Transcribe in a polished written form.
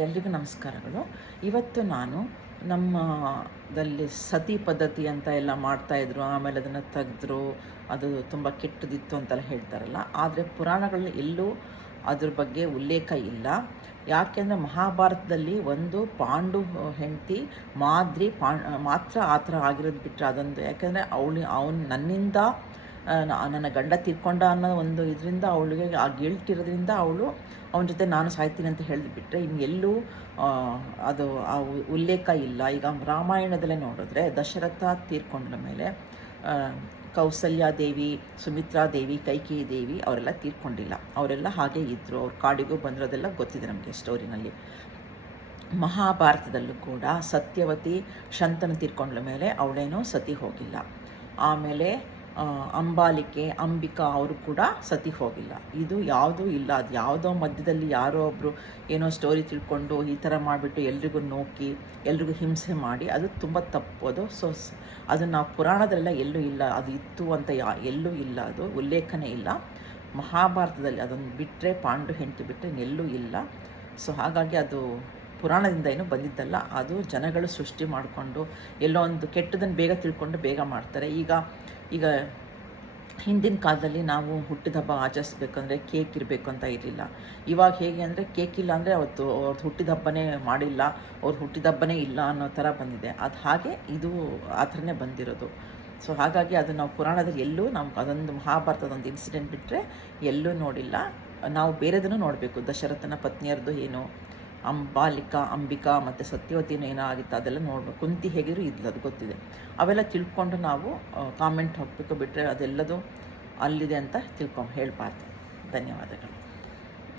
ಎಲ್ರಿಗೂ ನಮಸ್ಕಾರಗಳು. ಇವತ್ತು ನಾನು ನಮ್ಮದಲ್ಲಿ ಸತಿ ಪದ್ಧತಿ ಅಂತ ಎಲ್ಲ ಮಾಡ್ತಾಯಿದ್ರು, ಆಮೇಲೆ ಅದನ್ನು ತೆಗೆದ್ರು, ಅದು ತುಂಬ ಕೆಟ್ಟದಿತ್ತು ಅಂತೆಲ್ಲ ಹೇಳ್ತಾರಲ್ಲ. ಆದರೆ ಪುರಾಣಗಳಲ್ಲಿ ಎಲ್ಲೂ ಅದ್ರ ಬಗ್ಗೆ ಉಲ್ಲೇಖ ಇಲ್ಲ. ಯಾಕೆಂದರೆ ಮಹಾಭಾರತದಲ್ಲಿ ಒಂದು ಪಾಂಡು ಹೆಂಡತಿ ಮಾದ್ರಿ ಮಾತ್ರ ಆ ಥರ ಆಗಿರೋದು ಬಿಟ್ಟರೆ ಅದೊಂದು, ಯಾಕೆಂದರೆ ಅವನು ನನ್ನಿಂದ ನನ್ನ ಗಂಡ ತೀರ್ಕೊಂಡ ಅನ್ನೋ ಒಂದು ಇದರಿಂದ ಅವಳಿಗೆ ಆ ಗಿಲ್ಟ್ ಇರೋದ್ರಿಂದ ಅವಳು ಅವನ ಜೊತೆ ನಾನು ಸಾಯ್ತೀನಿ ಅಂತ ಹೇಳಿದ್ಬಿಟ್ರೆ ಇನ್ನೆಲ್ಲೂ ಅದು ಆ ಉಲ್ಲೇಖ ಇಲ್ಲ. ಈಗ ರಾಮಾಯಣದಲ್ಲೇ ನೋಡಿದ್ರೆ ದಶರಥ ತೀರ್ಕೊಂಡ ಮೇಲೆ ಕೌಸಲ್ಯ ದೇವಿ, ಸುಮಿತ್ರಾ ದೇವಿ, ಕೈಕೇಯಿ ದೇವಿ ಅವರೆಲ್ಲ ತೀರ್ಕೊಂಡಿಲ್ಲ. ಅವರೆಲ್ಲ ಹಾಗೆ ಇದ್ದರು. ಅವ್ರ ಕಾಡಿಗೂ ಬಂದಿರೋದೆಲ್ಲ ಗೊತ್ತಿದೆ ನಮಗೆ ಸ್ಟೋರಿನಲ್ಲಿ. ಮಹಾಭಾರತದಲ್ಲೂ ಕೂಡ ಸತ್ಯವತಿ ಶಂತನು ತೀರ್ಕೊಂಡ ಮೇಲೆ ಅವಳೇನೂ ಸತಿ ಹೋಗಿಲ್ಲ. ಆಮೇಲೆ ಅಂಬಾಲಿಕೆ, ಅಂಬಿಕಾ ಅವರು ಕೂಡ ಸತಿ ಹೋಗಿಲ್ಲ. ಇದು ಯಾವುದೂ ಇಲ್ಲ. ಅದು ಯಾವುದೋ ಮಧ್ಯದಲ್ಲಿ ಯಾರೋ ಒಬ್ಬರು ಏನೋ ಸ್ಟೋರಿ ತಿಳ್ಕೊಂಡು ಈ ಥರ ಮಾಡಿಬಿಟ್ಟು ಎಲ್ರಿಗೂ ನೋಕಿ ಎಲ್ರಿಗೂ ಹಿಂಸೆ ಮಾಡಿ ಅದು ತುಂಬ ತಪ್ಪು. ಅದು ಅದನ್ನು ನಾವು ಪುರಾಣದಲ್ಲೆಲ್ಲ ಎಲ್ಲೂ ಇಲ್ಲ, ಅದು ಇತ್ತು ಅಂತ ಎಲ್ಲೂ ಇಲ್ಲ, ಅದು ಉಲ್ಲೇಖನೇ ಇಲ್ಲ. ಮಹಾಭಾರತದಲ್ಲಿ ಅದನ್ನು ಬಿಟ್ಟರೆ, ಪಾಂಡು ಹೆಂಡತಿ ಬಿಟ್ಟರೆ ಇನ್ನೆಲ್ಲೂ ಇಲ್ಲ. ಹಾಗಾಗಿ ಅದು ಪುರಾಣದಿಂದ ಏನೂ ಬಂದಿದ್ದಲ್ಲ. ಅದು ಜನಗಳು ಸೃಷ್ಟಿ ಮಾಡಿಕೊಂಡು ಎಲ್ಲೋ ಒಂದು ಕೆಟ್ಟದನ್ನು ಬೇಗ ತಿಳ್ಕೊಂಡು ಬೇಗ ಮಾಡ್ತಾರೆ. ಈಗ ಹಿಂದಿನ ಕಾಲದಲ್ಲಿ ನಾವು ಹುಟ್ಟಿದ ಹಬ್ಬ ಆಚರಿಸ್ಬೇಕಂದ್ರೆ ಕೇಕ್ ಇರಬೇಕು ಅಂತ ಇರಲಿಲ್ಲ. ಇವಾಗ ಹೇಗೆ ಅಂದರೆ ಕೇಕ್ ಇಲ್ಲ ಅಂದರೆ ಅವತ್ತು ಅವ್ರದ್ದು ಹುಟ್ಟಿದ ಹಬ್ಬನೇ ಮಾಡಿಲ್ಲ, ಅವ್ರ ಹುಟ್ಟಿದ ಹಬ್ಬನೇ ಇಲ್ಲ ಅನ್ನೋ ಥರ ಬಂದಿದೆ. ಅದು ಹಾಗೆ ಇದು ಆ ಥರನೇ ಬಂದಿರೋದು. ಹಾಗಾಗಿ ಅದು ನಾವು ಪುರಾಣದಲ್ಲಿ ಎಲ್ಲೂ ನಮ್ಗೆ ಅದೊಂದು ಮಹಾಭಾರತದೊಂದು ಇನ್ಸಿಡೆಂಟ್ ಬಿಟ್ಟರೆ ಎಲ್ಲೂ ನೋಡಿಲ್ಲ. ನಾವು ಬೇರೆದನ್ನು ನೋಡಬೇಕು. ದಶರಥನ ಪತ್ನಿಯರದು ಏನು, ಅಂಬಿಕಾ ಮತ್ತು ಸತ್ಯವತಿನೂ ಏನೋ ಆಗಿತ್ತು ಅದೆಲ್ಲ ನೋಡಬೇಕು. ಕುಂತಿ ಹೇಗಿದ್ರು ಇದ್ಲು, ಅದು ಗೊತ್ತಿದೆ. ಅವೆಲ್ಲ ತಿಳ್ಕೊಂಡು ನಾವು ಕಾಮೆಂಟ್ ಹಾಕಬೇಕು. ಬಿಟ್ಟರೆ ಅದೆಲ್ಲದು ಅಲ್ಲಿದೆ ಅಂತ ಹೇಳ್ಬಾರ್ದು. ಧನ್ಯವಾದಗಳು.